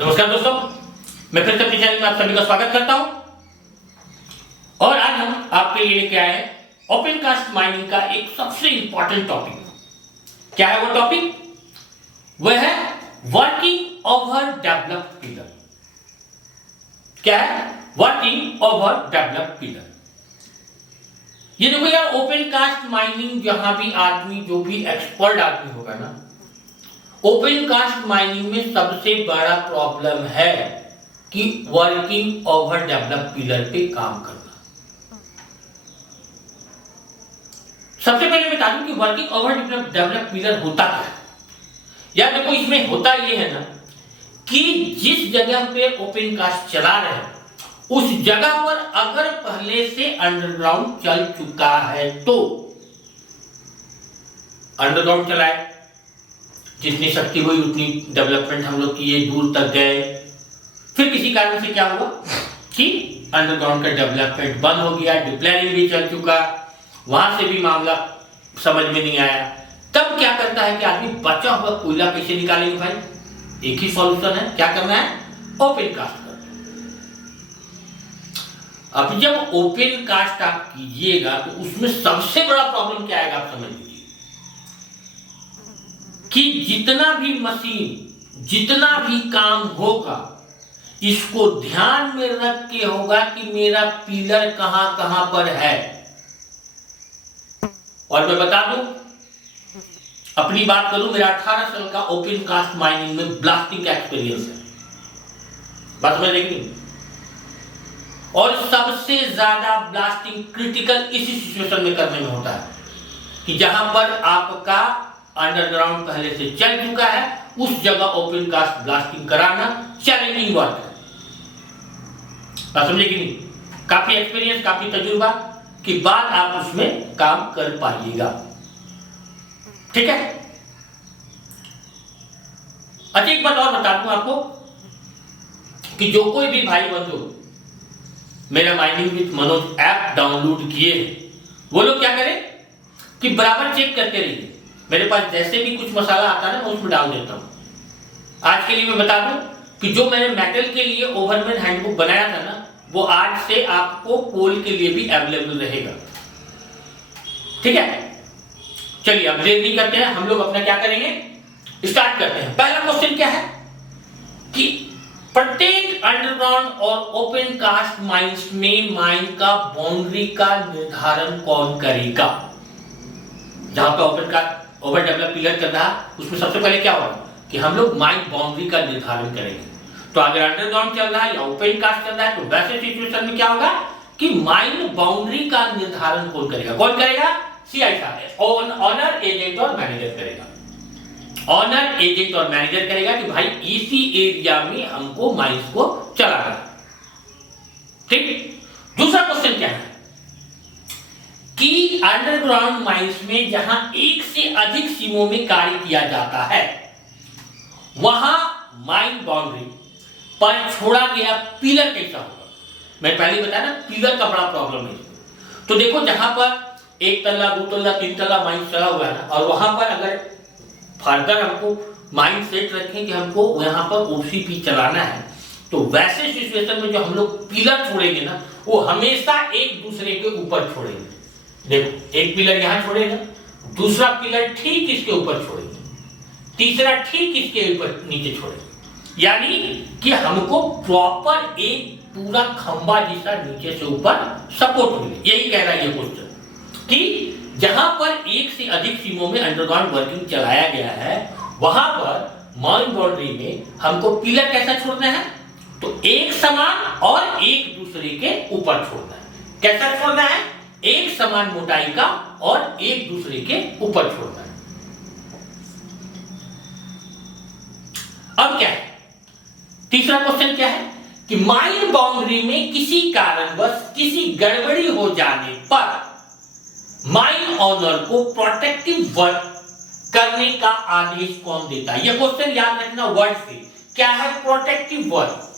नमस्कार दोस्तों, मैं फिर से अपने चैनल में आप सभी का स्वागत करता हूं और आज हम आपके लिए लेके आए हैं ओपन कास्ट माइनिंग का एक सबसे इंपॉर्टेंट टॉपिक। क्या है वो टॉपिक? वह है वर्किंग ओवर डेवलप्ड पिलर। क्या है वर्किंग ओवर डेवलप्ड पिलर? ये देखो यार, ओपन कास्ट माइनिंग जहां भी आदमी, जो भी एक्सपर्ट आदमी होगा ना, ओपन कास्ट माइनिंग में सबसे बड़ा प्रॉब्लम है कि वर्किंग ओवर डेवलप्ड पिलर पे काम करना। सबसे पहले बता दूं कि वर्किंग ओवर डेवलप्ड पिलर होता क्या है। यार देखो, इसमें होता ये है ना कि जिस जगह पे ओपन कास्ट चला रहे हैं उस जगह पर अगर पहले से अंडरग्राउंड चल चुका है तो अंडरग्राउंड चलाए, जितनी शक्ति हुई उतनी डेवलपमेंट हम लोग किए, दूर तक गए। फिर किसी कारण से क्या हुआ कि अंडरग्राउंड का डेवलपमेंट बंद हो गया, डिप्लैनिंग भी चल चुका, वहां से भी मामला समझ में नहीं आया। तब क्या करता है कि आदमी बचा हुआ कोयला कैसे निकालेंगे भाई? एक ही सॉल्यूशन है, क्या करना है? ओपन कास्ट करना। अब जब ओपन कास्ट आप कीजिएगा तो उसमें सबसे बड़ा प्रॉब्लम क्या आएगा आप समझ लीजिए कि जितना भी मशीन, जितना भी काम होगा, इसको ध्यान में रख के होगा कि मेरा पिलर कहां कहां पर है। और मैं बता दूं, अपनी बात करूं, मेरा 18 साल का ओपन कास्ट माइनिंग में ब्लास्टिंग का एक्सपीरियंस है। बात समझ रही? और सबसे ज्यादा ब्लास्टिंग क्रिटिकल इसी सिचुएशन में करने में होता है कि जहां पर आपका अंडरग्राउंड पहले से चल चुका है, उस जगह ओपन कास्ट ब्लास्टिंग कराना चैलेंजिंग वर्क है। बात समझे कि नहीं? काफी एक्सपीरियंस, काफी तजुर्बा के बाद आप उसमें काम कर पाइएगा। ठीक है? अच्छा, एक बात और बता दूं आपको कि जो कोई भी भाई बंधु मेरा mining with Manoj app download किए, वो लोग क्या करें कि बराबर चेक करते रहिए। मेरे पास जैसे भी कुछ मसाला आता है ना, मैं उसमें डाल देता हूं। आज के लिए मैं बता दूं कि जो मैंने मेटल के लिए ओवरमैन हैंडबुक बनाया था ना, वो आज से आपको कोल के लिए भी अवेलेबल रहेगा। ठीक है? चलिए अब देर नहीं करते हैं, हम लोग अपना क्या करेंगे, स्टार्ट करते हैं। पहला क्वेश्चन क्या है कि प्रत्येक अंडरग्राउंड और ओपन कास्ट माइंस में माइन का बाउंड्री का निर्धारण कौन करेगा? जहां पर open cast over develop pillar चल रहा, उसमें सबसे पहले क्या होगा कि हम लोग माइन बाउंड्री का निर्धारण करेंगे। तो अगर अंडरग्राउंड चल रहा है या ओपन कास्ट चल रहा है तो वैसे सिचुएशन में क्या होगा कि माइन बाउंड्री का निर्धारण कौन करेगा? कौन करेगा? सीआई साहब, ऑनर, एजेंट और मैनेजर करेगा। ऑनर, एजेंट और मैनेजर करेगा कि भाई इसी एरिया में हमको माइंस को चलाना है। ठीक? दूसरा क्वेश्चन क्या है कि अंडरग्राउंड माइंस में जहां एक से अधिक सीमों में कार्य किया जाता है, वहां माइन बाउंड्री पर छोड़ा गया पिलर कैसा होगा? मैं पहले बताया ना, पिलर का बड़ा प्रॉब्लम है। तो देखो, जहां पर एक तल्ला, दो तल्ला, तीन तल्ला माइन चला हुआ है ना, और वहां पर अगर फर्दर हमको माइंड सेट रखें कि हमको यहां पर ओसीपी चलाना है, तो वैसे सिचुएशन में जो हम लोग पिलर छोड़ेंगे ना, वो हमेशा एक दूसरे के ऊपर छोड़ेंगे। देखो, एक पिलर यहां छोड़ेगा, दूसरा पिलर ठीक इसके ऊपर छोड़ेंगे, तीसरा ठीक इसके ऊपर नीचे छोड़ेंगे। यानी कि हमको प्रॉपर एक पूरा खंबा जैसा नीचे से ऊपर सपोर्ट मिले। यही कह रहा है ये क्वेश्चन कि जहां पर एक से अधिक सीमों में अंडरग्राउंड वर्किंग चलाया गया है, वहां पर माइन बाउंड्री में हमको पिलर कैसा छोड़ना है? तो एक समान और एक दूसरे के ऊपर छोड़ना है। कैसा छोड़ना है? एक समान मोटाई का और एक दूसरे के ऊपर छोड़ना है। अब क्या है? तीसरा क्वेश्चन क्या है कि माइन बाउंड्री में किसी कारणवश किसी गड़बड़ी हो जाने पर माइन ऑनर को प्रोटेक्टिव वर्क करने का आदेश कौन देता है? यह क्वेश्चन याद रखना वर्ड से। क्या है प्रोटेक्टिव वर्क?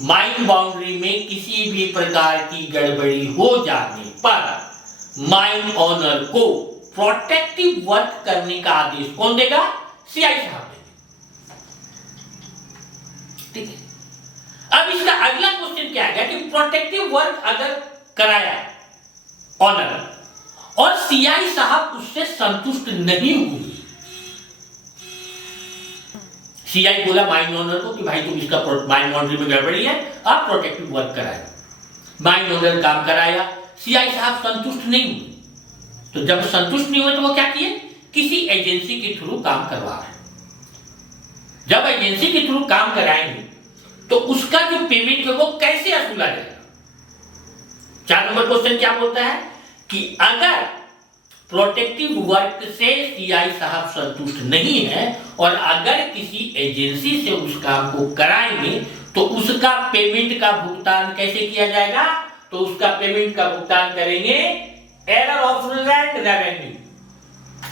माइन बाउंड्री में किसी भी प्रकार की गड़बड़ी हो जाने पर माइन ऑनर को प्रोटेक्टिव वर्क करने का आदेश कौन देगा? सीआई साहब देंगे। ठीक है। अब इसका अगला क्वेश्चन क्या है कि प्रोटेक्टिव वर्क अगर कराया ऑनर और सीआई साहब उससे संतुष्ट नहीं हुए, सीआई बोला माइन ओनर को कि भाई तुम इसका माइन बाउंड्री में गड़बड़ी है, आप प्रोटेक्टिव वर्क कराया, माइन ओनर काम कराया, सीआई साहब संतुष्ट नहीं हुए, तो जब संतुष्ट नहीं हुए तो वो क्या किए, किसी एजेंसी के थ्रू काम करवा रहे। जब एजेंसी के थ्रू काम कराएंगे तो उसका जो पेमेंट है वो कैसे वसूला जाएगा। 4 नंबर क्वेश्चन क्या बोलता है कि अगर प्रोटेक्टिव वर्क से सीआई साहब संतुष्ट नहीं है और अगर किसी एजेंसी से उस काम को कराएंगे तो उसका पेमेंट का भुगतान कैसे किया जाएगा, तो उसका पेमेंट का भुगतान करेंगे error of land revenue,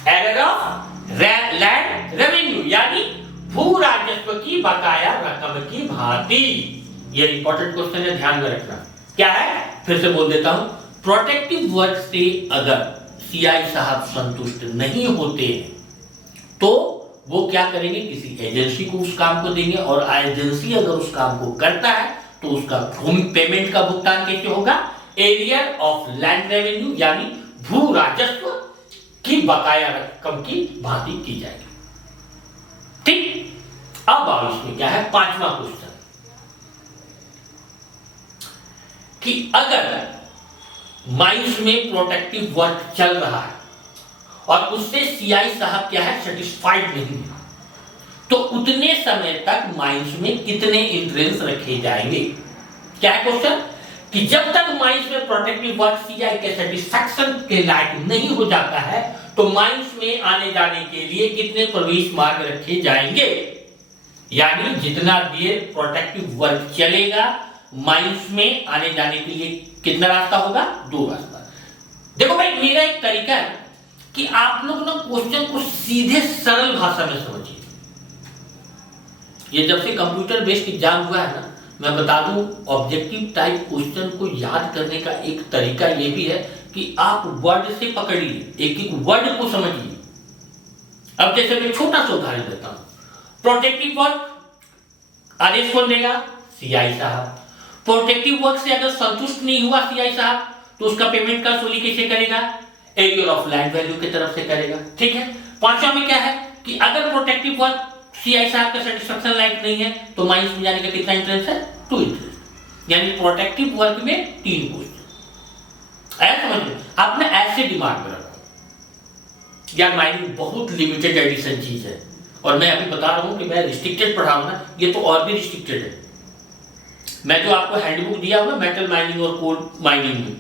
error of land revenue यानी भू राजस्व की बकाया रकम की भांति। ये इंपॉर्टेंट क्वेश्चन है, ध्यान में रखना। क्या है, फिर से बोल देता हूं, प्रोटेक्टिव वर्क से अगर सीआई साहब संतुष्ट नहीं होते तो वो क्या करेंगे, किसी एजेंसी को उस काम को देंगे और एजेंसी अगर उस काम को करता है तो उसका पेमेंट का भुगतान कैसे होगा, एरियर ऑफ लैंड रेवेन्यू यानी भू राजस्व की बकाया रकम की भांति की जाएगी। ठीक। अब आओ इसमें क्या है 5वां क्वेश्चन कि अगर माइंस में प्रोटेक्टिव वर्क चल रहा है और उससे सीआई साहब क्या है सेटिस्फाइड नहीं है, तो उतने समय तक माइंस में कितने इंट्रेंस रखे जाएंगे। क्या है क्वेश्चन कि जब तक माइंस में प्रोटेक्टिव वर्क सीआई के सेटिस्फैक्शन के लायक नहीं हो जाता है तो माइंस में आने जाने के लिए कितने प्रवेश मार्ग रखे जाएंगे, यानी जितना देर प्रोटेक्टिव वर्क चलेगा माइंस में आने जाने के लिए कितना रास्ता होगा, 2 रास्ता। देखो भाई मेरा एक तरीका है कि आप लोग ना क्वेश्चन को सीधे सरल भाषा में समझिए। ये जब से कंप्यूटर बेस्ड एग्जाम हुआ है ना, मैं बता दूं ऑब्जेक्टिव टाइप क्वेश्चन को याद करने का एक तरीका ये भी है कि आप वर्ड से पकड़िए, एक एक वर्ड को समझिए। अब जैसे मैं छोटा सा उदाहरण देता हूं, प्रोटेक्टिव वर्क आदेश कौन देगा, सीआई साहब। प्रोटेक्टिव वर्क से अगर संतुष्ट नहीं हुआ सीआई साहब तो उसका पेमेंट का वसूली कैसे करेगा, एरियर ऑफ लैंड वैल्यू की तरफ से करेगा। ठीक है। 5वां में क्या है कि अगर प्रोटेक्टिव वर्क सीआई साहब का सेटिस्फैक्शन लायक नहीं है तो माइंस में जाने का कितना इंटरेस्ट है, 2 इंटरेस्ट, यानी प्रोटेक्टिव वर्क में 3 क्वेश्चन। ऐसा समझ आपने ऐसे दिमाग में रखो यार, माइनिंग बहुत लिमिटेड एडिशन चीज है और मैं अभी बता रहा हूं कि मैं रिस्ट्रिक्टेड पढ़ा हूं ना, ये तो और भी रिस्ट्रिक्टेड है। मैं जो आपको हैंडबुक दिया हुआ मेटल माइनिंग और कोल माइनिंग में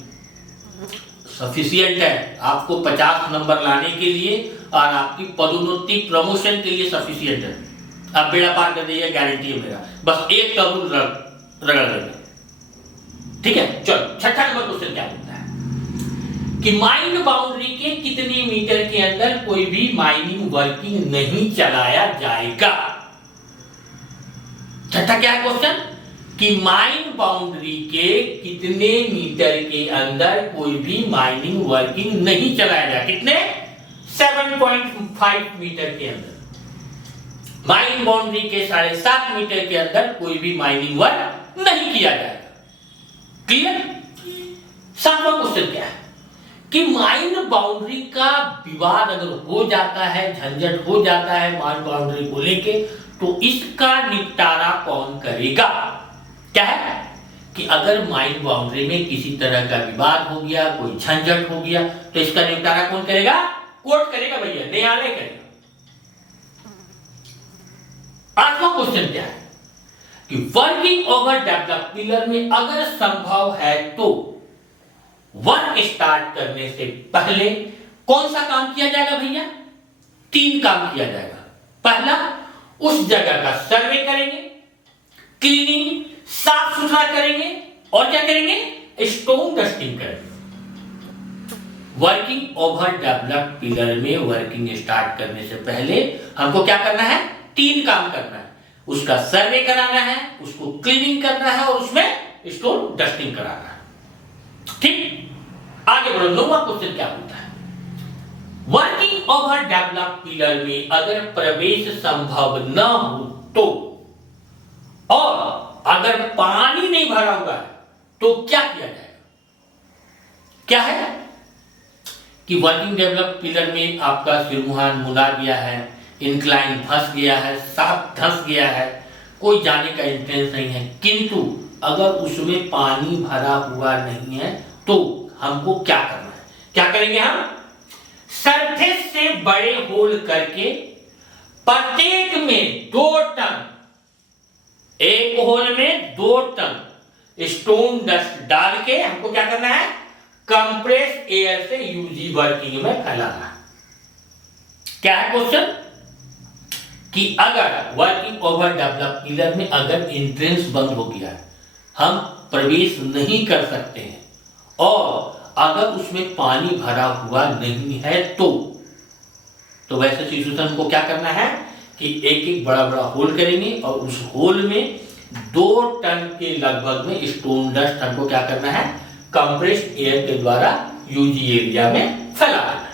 सफिशिएंट है आपको 50 नंबर लाने के लिए और आपकी पदोन्नति प्रमोशन के लिए सफिशिएंट है। आप बेड़ा पार कर दीजिए, गारंटी है मेरा, बस एक का रूल रगड़ देंगे। ठीक है। चलो 6ठा नंबर क्वेश्चन क्या होता है कि माइन बाउंड्री के कितने मीटर के अंदर कोई भी माइनिंग वर्किंग नहीं चलाया जाएगा। 6ठा क्या है क्वेश्चन कि माइन बाउंड्री के कितने मीटर के अंदर कोई भी माइनिंग वर्किंग नहीं चलाया जाएगा। कितने, 7.5 मीटर के अंदर। माइन बाउंड्री के 7.5 मीटर के अंदर कोई भी माइनिंग वर्क नहीं किया जाएगा। क्लियर। 7वां क्वेश्चन क्या है कि माइन बाउंड्री का विवाद अगर हो जाता है, झंझट हो जाता है माइन बाउंड्री को लेके, तो इसका निपटारा कौन करेगा। क्या है कि अगर माइन बाउंड्री में किसी तरह का विवाद हो गया, कोई झंझट हो गया, तो इसका निपटारा कौन करेगा, कोर्ट करेगा भैया, न्यायालय करेगा। 8वां क्वेश्चन क्या है कि वर्किंग ओवर डेवलप पिलर में अगर संभव है तो वर्क स्टार्ट करने से पहले कौन सा काम किया जाएगा भैया, 3 काम किया जाएगा। पहला, उस जगह का सर्वे करेंगे, क्लीनिंग साफ सुथरा करेंगे और क्या करेंगे, स्टोन डस्टिंग करेंगे। वर्किंग ओवर डेवलप पिलर में वर्किंग स्टार्ट करने से पहले हमको क्या करना है, 3 काम करना है। उसका सर्वे कराना है, उसको क्लीनिंग करना है और उसमें स्टोन डस्टिंग कराना है। ठीक। आगे बढ़ो। 9वां क्वेश्चन क्या होता है, वर्किंग ओवर डेवलप पिलर में अगर प्रवेश संभव न हो तो और अगर पानी नहीं भरा हुआ है तो क्या किया जाएगा? क्या है कि वर्किंग डेवलप पिलर में आपका सिरमुहान मुड़ा गया है, इंक्लाइन फंस गया है, साफ धंस गया है, कोई जाने का इंटेंस नहीं है, किंतु अगर उसमें पानी भरा हुआ नहीं है तो हमको क्या करना है? क्या करेंगे हम? सरफेस से बड़े होल करके प्रत्येक में 2 टन, एक होल में 2 टन स्टोन डस्ट डाल के हमको क्या करना है? कंप्रेस एयर से यूजी वर्किंग में फैलाना है। क्या है क्वेश्चन? कि अगर वर्किंग ओवर डेवलप पिलर में अगर एंट्रेंस बंद हो गया है, हम प्रवेश नहीं कर सकते हैं, और अगर उसमें पानी भरा हुआ नहीं है तो वैसे सिचुएशन को क्या करना है कि एक एक बड़ा बड़ा होल करेंगे और उस होल में 2 टन के लगभग में स्टोन डस्ट हमको क्या करना है? कंप्रेस्ड एयर के द्वारा यूजी एरिया में फैलाना है।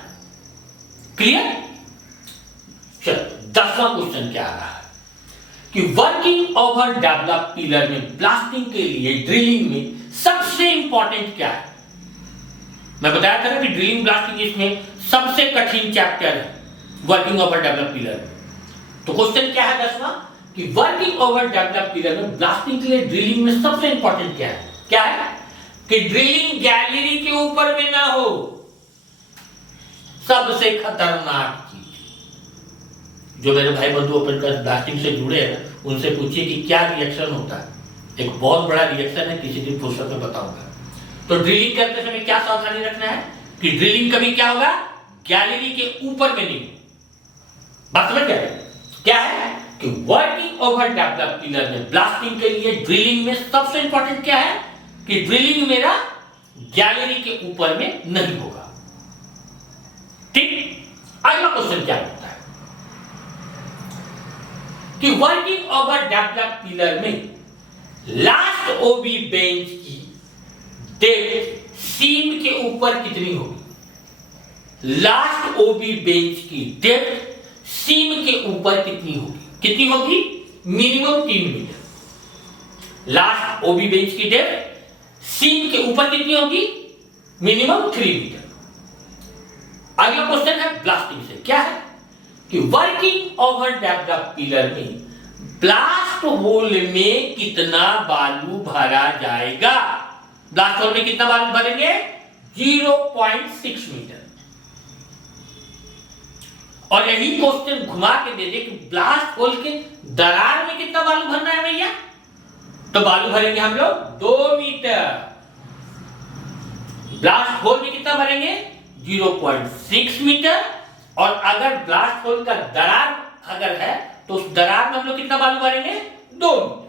क्लियर? चलो 10वां क्वेश्चन क्या आ रहा है कि वर्किंग ओवर डेवलप पिलर में ब्लास्टिंग के लिए ड्रिलिंग में सबसे इंपॉर्टेंट क्या है? मैं बताया था ना कि ड्रिलिंग ब्लास्टिंग इसमें सबसे कठिन चैप्टर है वर्किंग ओवर डेवलप पिलर। तो क्वेश्चन क्या है 10वां कि वर्किंग ओवर डेवलप पिलर में ब्लास्टिंग के लिए ड्रिलिंग में सबसे इंपॉर्टेंट क्या है? क्या है कि ड्रिलिंग गैलरी के ऊपर में ना हो। सबसे खतरनाक चीज, जो मेरे भाई बंधु ओपन कास्ट ब्लास्टिंग से जुड़े हैं उनसे पूछिए कि क्या रिएक्शन होता है। एक बहुत बड़ा रिएक्शन है, किसी दिन फुर्सत में बताऊंगा। तो ड्रिलिंग करते समय क्या सावधानी रखना है कि ड्रिलिंग कभी क्या होगा? गैलरी के ऊपर में नहीं। बात समझ गए? क्या है कि वर्किंग ओवर डेवलप पिलर में ब्लास्टिंग के लिए ड्रिलिंग में सबसे इंपॉर्टेंट क्या है कि ड्रिलिंग मेरा गैलरी के ऊपर में नहीं होगा। ठीक? अगला क्वेश्चन क्या होता है कि वर्किंग ओवर डेवलप पिलर में लास्ट ओबी बेंच की डेप्थ सीम के ऊपर कितनी होगी? लास्ट ओबी बेंच की डेप्थ सीम के ऊपर कितनी होगी? कितनी होगी? Minimum 3 metre. Last OB bench की डेप्थ सीम के ऊपर कितनी होगी? Minimum 3 metre. अगला क्वेश्चन है ब्लास्टिंग से। क्या है कि वर्किंग ओवर डेवलप पिलर में ब्लास्ट होल में कितना बालू भरा जाएगा? ब्लास्ट होल में कितना बालू भरेंगे? 0.6 मीटर। और यही क्वेश्चन घुमा के दे दे कि ब्लास्ट होल के दरार में कितना बालू भरना है भैया? तो बालू भरेंगे हम लोग 2 मीटर। ब्लास्ट होल में कितना भरेंगे? 0.6 मीटर। और अगर ब्लास्ट होल का दरार अगर है तो उस दरार में हम लोग कितना बालू भरेंगे? 2 मीटर।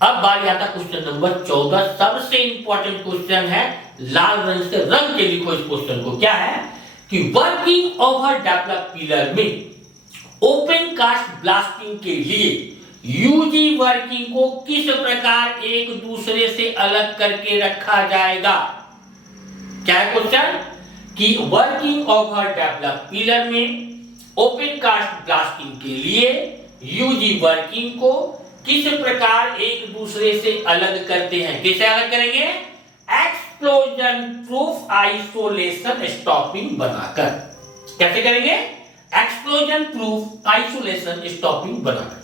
अब बारी आता क्वेश्चन नंबर 14। सबसे इंपॉर्टेंट क्वेश्चन है, लाल रंग से रंग के लिखो इस क्वेश्चन को। क्या है कि वर्किंग ओवर डेवलप पिलर में ओपन कास्ट ब्लास्टिंग के लिए यूजी वर्किंग को किस प्रकार एक दूसरे से अलग करके रखा जाएगा? क्या है क्वेश्चन कि वर्किंग ओवर डेवलप पिलर में ओपन कास्ट ब्लास्टिंग के लिए यूजी वर्किंग को किस प्रकार एक दूसरे से अलग करते हैं? कैसे अलग करेंगे? एक्सप्लोजन प्रूफ आइसोलेशन स्टॉपिंग बनाकर। कैसे करेंगे? एक्सप्लोजन प्रूफ आइसोलेशन स्टॉपिंग बनाकर।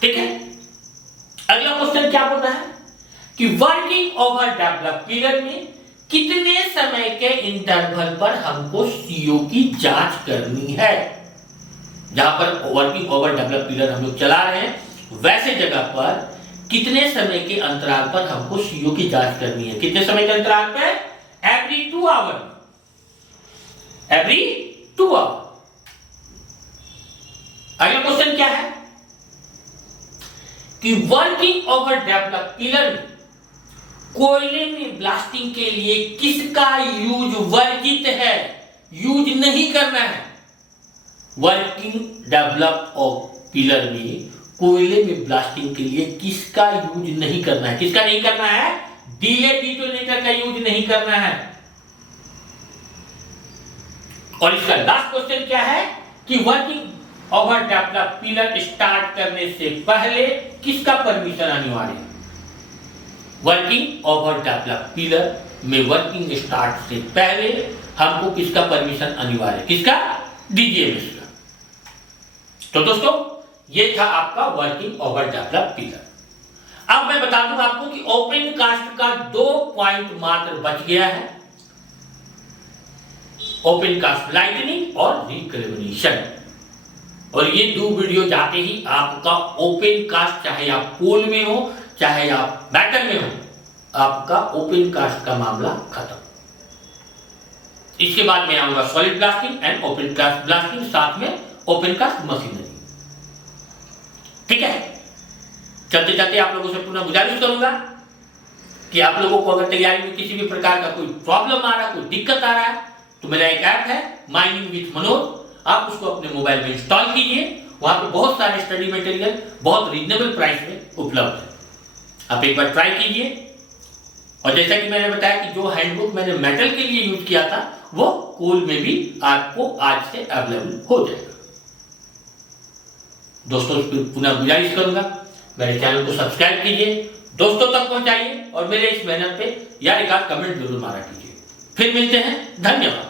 ठीक है? अगला क्वेश्चन क्या बोलता है कि वर्किंग ओवर डेवलप पिलर में कितने समय के इंटरवल पर हमको सीओ की जांच करनी है? जहां पर वर्किंग ओवर डेवलप पिलर हम लोग चला रहे हैं वैसे जगह पर कितने समय के अंतराल पर हमको सीओ की जांच करनी है? कितने समय के अंतराल पर? Every 2 hour. Every 2 hour. अगला क्वेश्चन क्या है कि वर्किंग ओवर डेवलप पिलर में कोयले में ब्लास्टिंग के लिए किसका यूज वर्जित है? यूज नहीं करना है। वर्किंग डेवलप पिलर में कोयले में ब्लास्टिंग के लिए किसका यूज नहीं करना है? किसका नहीं करना है? डीले डिटोनेटर का यूज नहीं करना है। और इसका लास्ट क्वेश्चन क्या है कि working over develop pillar start करने से पहले किसका परमिशन अनिवार्य है? वर्किंग ओवर डेवलप पिलर में वर्किंग स्टार्ट से पहले हमको किसका परमिशन अनिवार्य है? किसका? डीजीएमएस का। तो दोस्तों ये था आपका वर्किंग ओवर डेवलप पिलर। अब मैं बता दूं आपको कि ओपन कास्ट का 2 पॉइंट मात्र बच गया है, ओपन कास्ट लाइटनिंग और रिकलेवरेशन। और ये 2 वीडियो जाते ही आपका ओपन कास्ट, चाहे आप कोल में हो चाहे आप मेटल में हो, आपका ओपन कास्ट का मामला खत्म। इसके बाद मैं आऊंगा solid blasting and open cast blasting, साथ में ओपन कास्ट मशीनरी। ठीक है, चलते चलते आप लोगों से पुनः गुजारिश करूंगा कि आप लोगों को अगर तैयारी में किसी भी प्रकार का कोई प्रॉब्लम आ रहा है, कोई दिक्कत आ रहा है, तो मेरा एक ऐप है माइनिंग विथ मनोज, आप उसको अपने मोबाइल में इंस्टॉल कीजिए। वहां पे बहुत सारे स्टडी मटेरियल बहुत रीजनेबल प्राइस में उपलब्ध है, आप एक बार ट्राई कीजिए। और जैसा कि मैंने बताया कि जो हैंडबुक मैंने मेटल के लिए यूज किया था वो कोल में भी आपको आज से अवेलेबल हो जाएगा। दोस्तों पुनः गुजारिश करूंगा, मेरे चैनल को सब्सक्राइब कीजिए, दोस्तों तक पहुंचाइए और मेरे इस मेहनत पे यार एक आध कमेंट जरूर मारा कीजिए। फिर मिलते हैं, धन्यवाद।